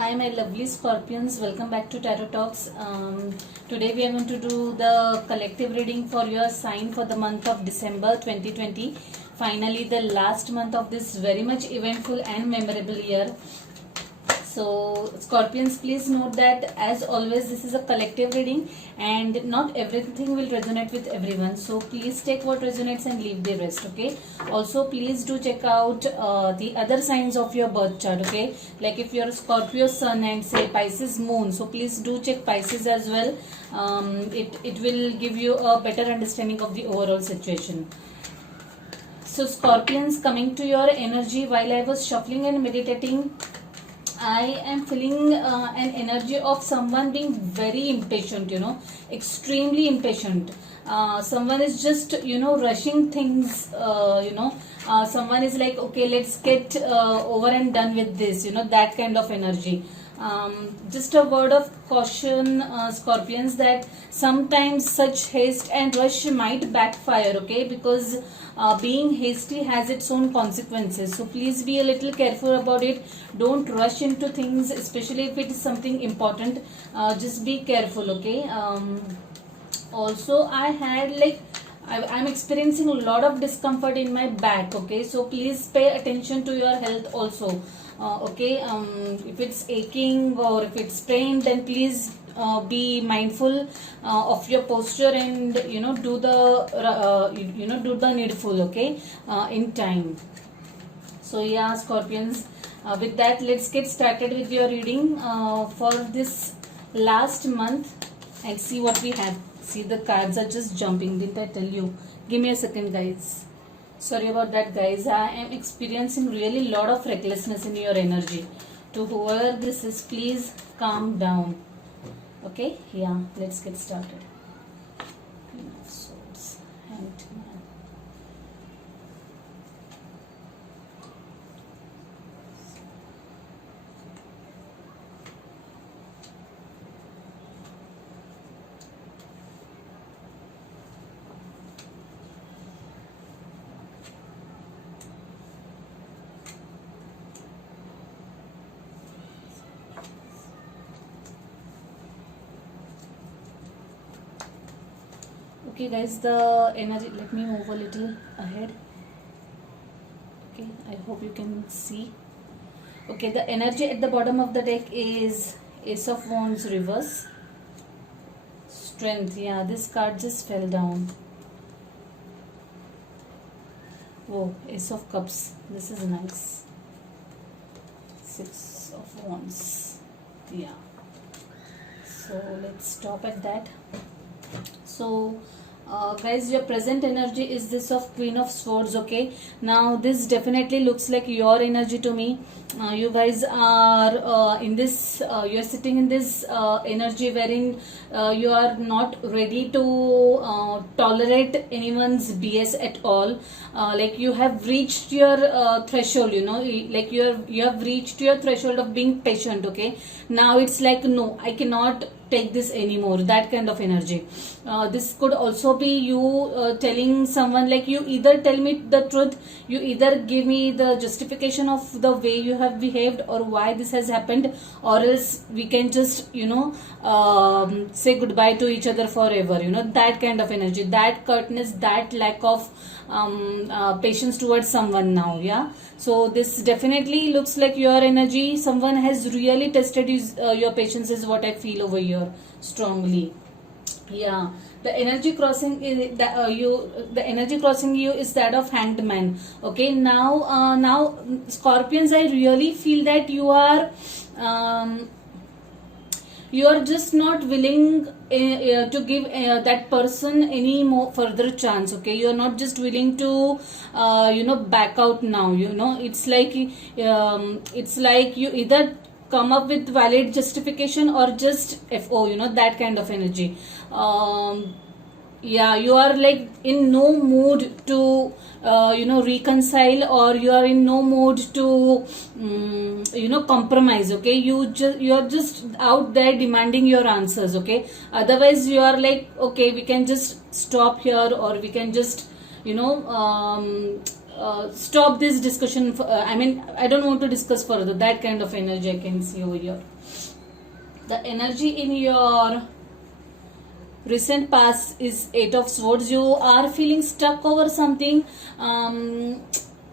Hi, my lovely Scorpions. Welcome back to Tarot Talks. Today we are going to do the collective reading for your sign for the month of December 2020. Finally, the last month of this very much eventful and memorable year. So, Scorpions, please note that as always, this is a collective reading and not everything will resonate with everyone. So, please take what resonates and leave the rest, okay? Also, please do check out the other signs of your birth chart, okay? Like if you're Scorpio Sun and say Pisces Moon, so please do check Pisces as well. It will give you a better understanding of the overall situation. So, Scorpions, coming to your energy, while I was shuffling and meditating, I am feeling an energy of someone being very impatient, extremely impatient. Someone is just, rushing things, someone is like, okay, let's get over and done with this, that kind of energy. Just a word of caution, Scorpions, that sometimes such haste and rush might backfire, okay, because being hasty has its own consequences. So please be a little careful about it. Don't rush into things, especially if it is something important. Just be careful, okay. Also, I'm experiencing a lot of discomfort in my back, okay, so please pay attention to your health also. Okay, if it's aching or if it's pain, then please be mindful of your posture and do the needful, okay, in time. So yeah, Scorpions, with that, let's get started with your reading for this last month and see what we have. See, the cards are just jumping, didn't I tell you? Give me a second, guys. Sorry about that, guys. I am experiencing really lot of recklessness in your energy. To whoever this is, please calm down. Okay, yeah, let's get started. Queen of Swords, Hanged Man. Okay, guys, the energy, let me move a little ahead. Okay, I hope you can see. Okay, the energy at the bottom of the deck is Ace of Wands reverse. Strength, yeah, this card just fell down. Whoa, Ace of Cups, this is nice. Six of Wands, yeah. So let's stop at that. So guys, your present energy is this of Queen of Swords, okay. Now this definitely looks like your energy to me. You guys are in this, you are sitting in this energy wherein you are not ready to tolerate anyone's BS at all. Like you have reached your threshold, like you have reached your threshold of being patient, okay. Now it's like, no, I cannot take this anymore, that kind of energy. This could also be you telling someone, like, you either tell me the truth, you either give me the justification of the way you have behaved or why this has happened, or else we can just say goodbye to each other forever, that kind of energy, that curtness, that lack of patience towards someone now. Yeah, so this definitely looks like your energy. Someone has really tested your patience, is what I feel over here strongly. Yeah, the energy crossing is that the energy crossing you is that of Hanged Man. Okay, now Scorpions, I really feel that you are just not willing to give that person any more further chance, okay. You are not just willing to back out now. It's like you either come up with valid justification or just FO, that kind of energy. Yeah, you are like in no mood to reconcile, or you are in no mood to compromise, okay. You are just out there demanding your answers, okay. Otherwise you are like, okay, we can just stop here, or we can just stop this discussion. I mean, I don't want to discuss further. That kind of energy I can see over here. The energy in your recent past is Eight of Swords. You are feeling stuck over something.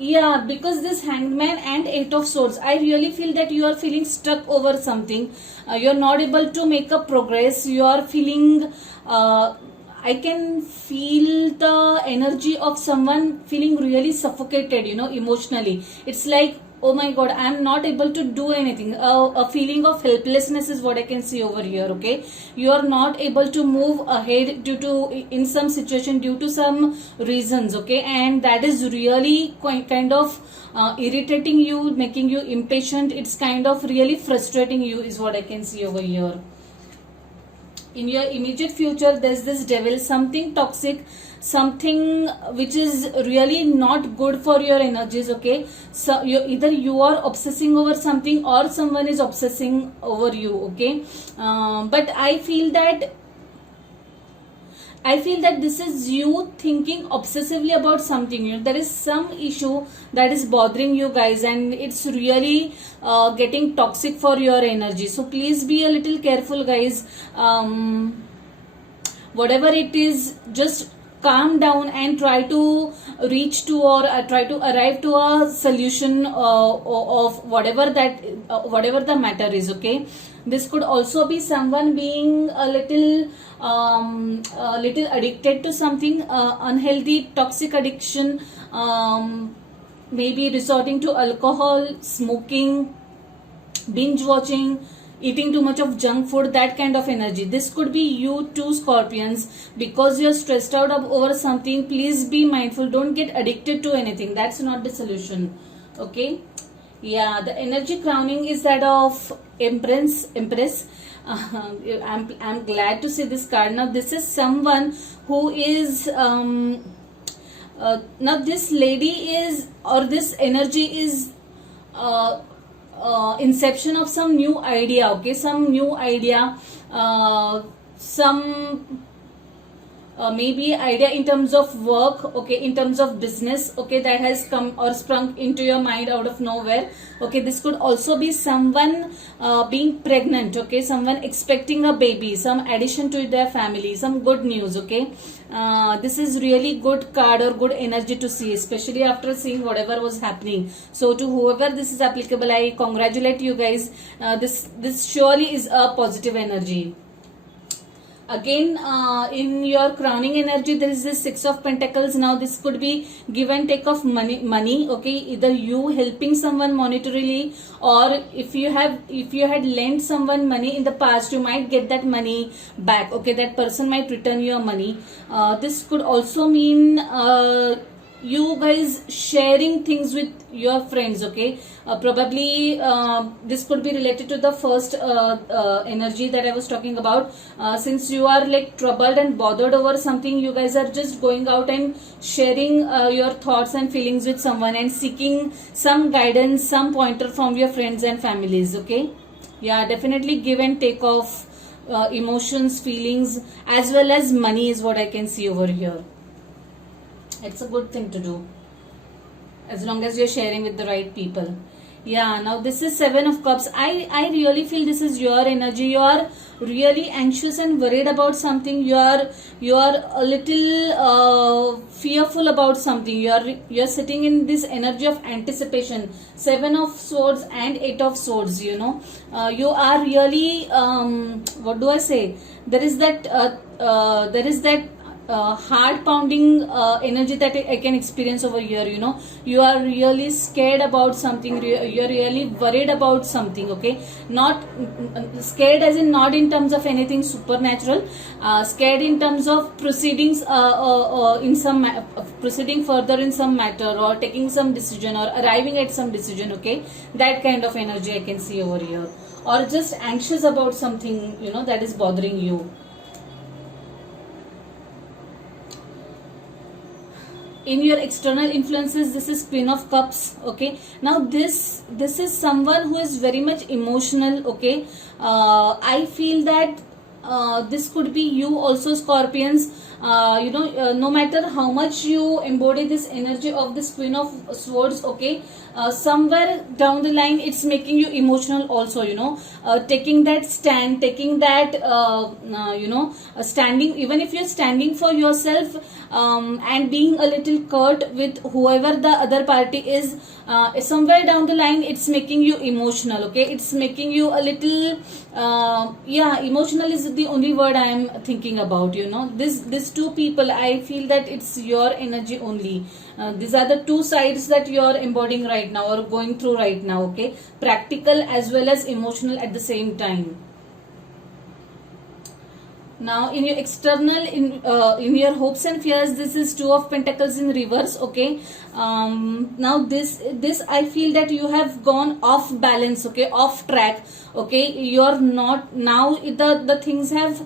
Yeah, because this Hangman and Eight of Swords, I really feel that you are feeling stuck over something. You're not able to make a progress. You are feeling I can feel the energy of someone feeling really suffocated, emotionally. It's like, oh my god, I'm not able to do anything. A feeling of helplessness is what I can see over here, okay? You are not able to move ahead in some situation due to some reasons, okay? And that is really kind of irritating you, making you impatient. It's kind of really frustrating you is what I can see over here. In your immediate future, there's this devil, something toxic, something which is really not good for your energies, okay? So either you are obsessing over something or someone is obsessing over you, okay? But I feel that this is you thinking obsessively about something. There is some issue that is bothering you guys, and it's really getting toxic for your energy. So please be a little careful, guys. Whatever it is, just calm down and try to reach to or try to arrive to a solution of whatever the matter is, okay? This could also be someone being a little addicted to something unhealthy, toxic addiction, maybe resorting to alcohol, smoking, binge watching, eating too much of junk food, that kind of energy. This could be you too, Scorpions, because you're stressed out over something. Please be mindful, don't get addicted to anything. That's not the solution, okay? Yeah, the energy crowning is that of Empress. I'm glad to see this card. Now this is someone who is now this lady is, or this energy is inception of some new idea, okay? Some new idea, some maybe idea in terms of work, okay, in terms of business, okay, that has come or sprung into your mind out of nowhere, okay? This could also be someone being pregnant, okay? Someone expecting a baby, some addition to their family, some good news, okay? This is really good card or good energy to see, especially after seeing whatever was happening. So to whoever this is applicable, I congratulate you guys. This surely is a positive energy. Again, in your crowning energy, there is this Six of Pentacles. Now this could be give and take of money, okay? Either you helping someone monetarily, or if you had lent someone money in the past, you might get that money back, okay? That person might return your money. This could also mean you guys sharing things with your friends, okay? Probably this could be related to the first energy that I was talking about. Since you are like troubled and bothered over something, you guys are just going out and sharing your thoughts and feelings with someone and seeking some guidance, some pointer from your friends and families, okay? Yeah, definitely give and take of emotions, feelings, as well as money is what I can see over here. It's a good thing to do, as long as you're sharing with the right people. Yeah, now this is Seven of Cups. I really feel this is your energy. You are really anxious and worried about something. You are a little fearful about something. You're sitting in this energy of anticipation. Seven of Swords and Eight of Swords, you are really what do I say? There is that heart pounding energy that I can experience over here. You are really scared about something. You're really worried about something, okay? Not scared as in not in terms of anything supernatural, scared in terms of proceedings in some proceeding further in some matter, or taking some decision, or arriving at some decision, okay? That kind of energy I can see over here. Or just anxious about something, that is bothering you. In your external influences, this is Queen of Cups, okay? Now this is someone who is very much emotional, okay? I feel that this could be you also, Scorpions. No matter how much you embody this energy of this Queen of Swords, okay, somewhere down the line it's making you emotional also, taking that stand, taking that standing, even if you're standing for yourself, and being a little curt with whoever the other party is, somewhere down the line it's making you emotional, okay, it's making you a little emotional is the only word I am thinking about. These two people, I feel that it's your energy only. These are the two sides that you are embodying right now or going through right now, okay, practical as well as emotional at the same time. Now in your external, in your hopes and fears, this is Two of Pentacles in reverse, okay. Now this I feel that you have gone off balance, okay, off track, okay. You're not now, the things have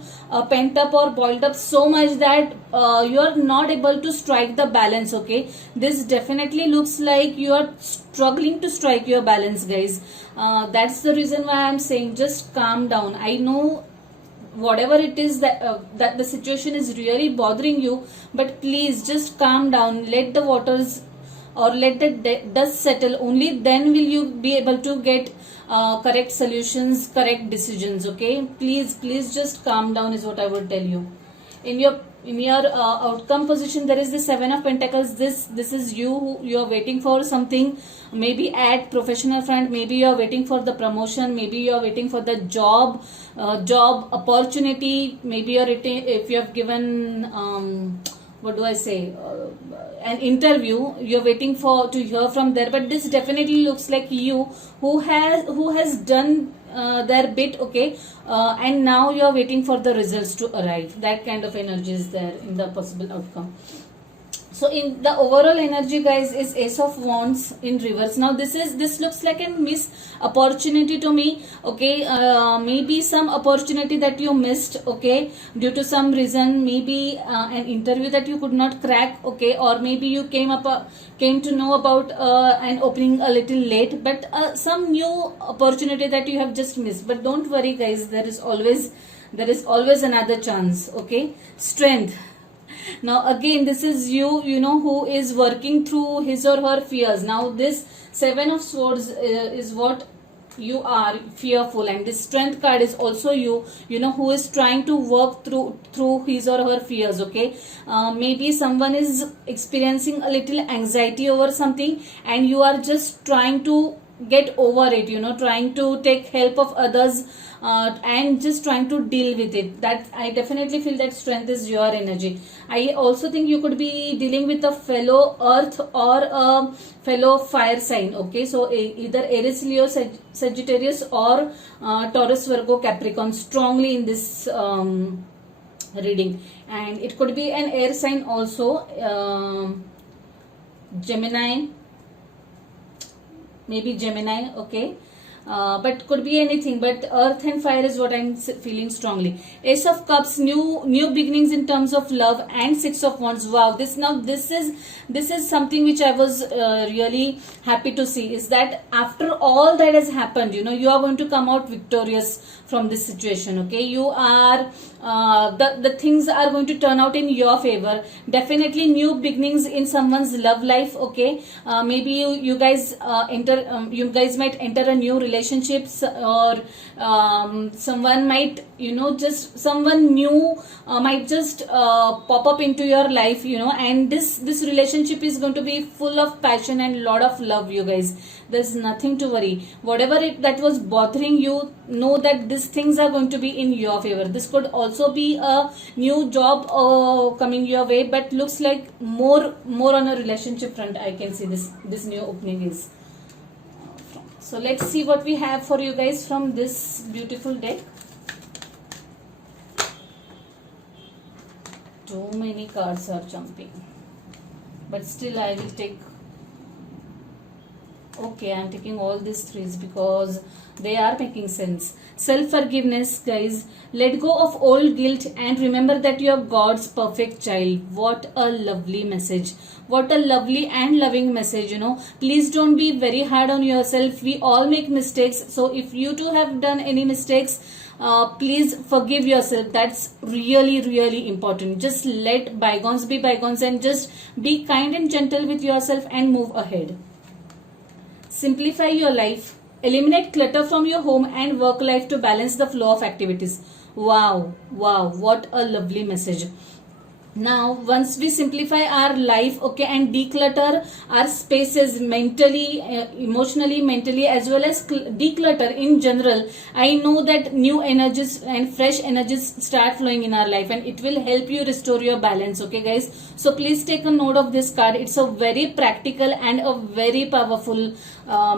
pent up or boiled up so much that you're not able to strike the balance, okay. This definitely looks like you are struggling to strike your balance, guys. That's the reason why I'm saying just calm down. I know whatever it is that the situation is really bothering you, but please just calm down, let the waters or let the dust settle, only then will you be able to get correct solutions, correct decisions, okay. Please just calm down is what I would tell you. In your outcome position, there is the Seven of Pentacles. This is you are waiting for something, maybe at professional front, maybe you are waiting for the promotion, maybe you are waiting for the job opportunity, maybe if you have given what do I say, an interview, you're waiting to hear from there. But this definitely looks like you who has done their bit, okay, and now you're waiting for the results to arrive. That kind of energy is there in the possible outcome. So in the overall energy, guys, is Ace of Wands in reverse. Now this looks like a missed opportunity to me, okay. Maybe some opportunity that you missed, okay, due to some reason, maybe an interview that you could not crack, okay, or maybe you came to know about an opening a little late, but some new opportunity that you have just missed. But don't worry, guys, there is always another chance, okay. Strength. Now again, this is you who is working through his or her fears. Now this Seven of Swords is what you are, fearful, and this Strength card is also you who is trying to work through his or her fears, okay. Maybe someone is experiencing a little anxiety over something, and you are just trying to get over it, trying to take help of others, and just trying to deal with it. That I definitely feel that Strength is your energy. I also think you could be dealing with a fellow earth or a fellow fire sign, okay. So either Aries, Leo, Sagittarius, or Taurus, Virgo, Capricorn strongly in this reading. And it could be an air sign also, Gemini, maybe Gemini, okay. But could be anything, but earth and fire is what I'm feeling strongly. Ace of Cups, new beginnings in terms of love, and Six of Wands. Wow, this is something which I was really happy to see, is that after all that has happened, you are going to come out victorious from this situation, okay. You are the things are going to turn out in your favor. Definitely new beginnings in someone's love life, okay. Maybe you guys might enter a new relationships, or someone might someone new might just pop up into your life, and this relationship is going to be full of passion and lot of love, you guys. There's nothing to worry. Whatever that was bothering you, know that these things are going to be in your favor. This could also be a new job coming your way, but looks like more on a relationship front. I can see this new opening is. So let's see what we have for you guys from this beautiful deck. Too many cards are jumping, but still I will take Okay, I'm taking all these threes because they are making sense. Self forgiveness, guys. Let go of old guilt and remember that you are God's perfect child. What a lovely message. What a lovely and loving message, Please don't be very hard on yourself. We all make mistakes. So if you too have done any mistakes, please forgive yourself. That's really, really important. Just let bygones be bygones and just be kind and gentle with yourself and move ahead. Simplify your life. Eliminate clutter from your home and work life to balance the flow of activities. Wow, wow, what a lovely message. Now once we simplify our life, okay, and declutter our spaces mentally, emotionally, mentally, as well as declutter in general, I know that new energies and fresh energies start flowing in our life, and it will help you restore your balance. Okay guys, so please take a note of this card. It's a very practical and a very powerful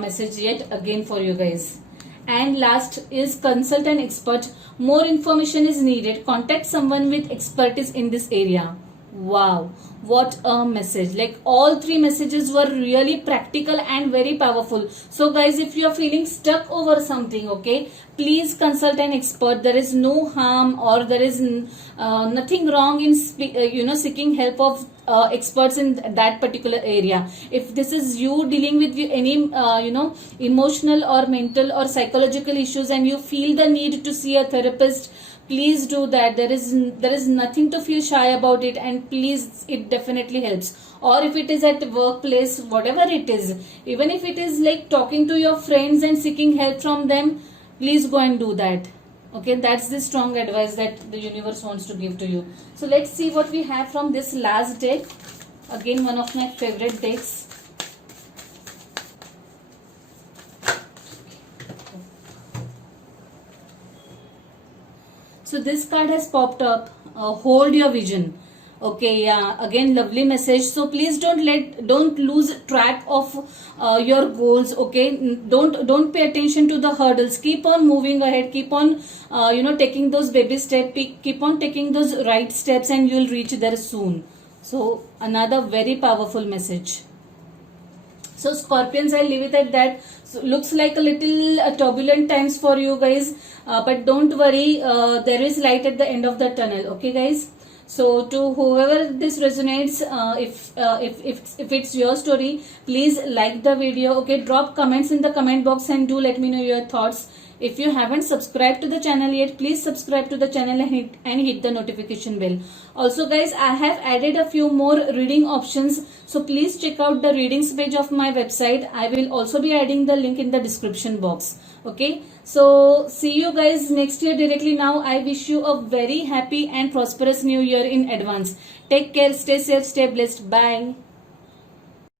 message yet again for you guys. And last is consult an expert. More information is needed. Contact someone with expertise in this area. Wow, what a message. Like all three messages were really practical and very powerful. So guys, if you are feeling stuck over something, okay, please consult an expert. There is no harm or there is nothing wrong in seeking help of experts in that particular area. If this is you dealing with any emotional or mental or psychological issues and you feel the need to see a therapist, please do that. There is nothing to feel shy about it, and please, it definitely helps. Or if it is at workplace, whatever it is, even if it is like talking to your friends and seeking help from them, please go and do that. Okay, that's the strong advice that the universe wants to give to you. So let's see what we have from this last deck. Again, one of my favorite decks. So this card has popped up. Hold your vision. Okay, yeah, again lovely message. So please don't lose track of your goals. Okay, don't pay attention to the hurdles. Keep on moving ahead. Keep on taking those baby steps. Keep on taking those right steps, and you'll reach there soon. So another very powerful message. So Scorpions, I'll leave it at that. So looks like a little turbulent times for you guys, but don't worry, there is light at the end of the tunnel. Okay guys, so to whoever this resonates, if it's your story, please like the video. Okay, drop comments in the comment box and do let me know your thoughts. If you haven't subscribed to the channel yet, please subscribe to the channel and hit the notification bell. Also guys, I have added a few more reading options, so please check out the readings page of my website. I will also be adding the link in the description box. Okay, so see you guys next year directly. Now I wish you a very happy and prosperous new year in advance. Take care, stay safe, stay blessed. Bye.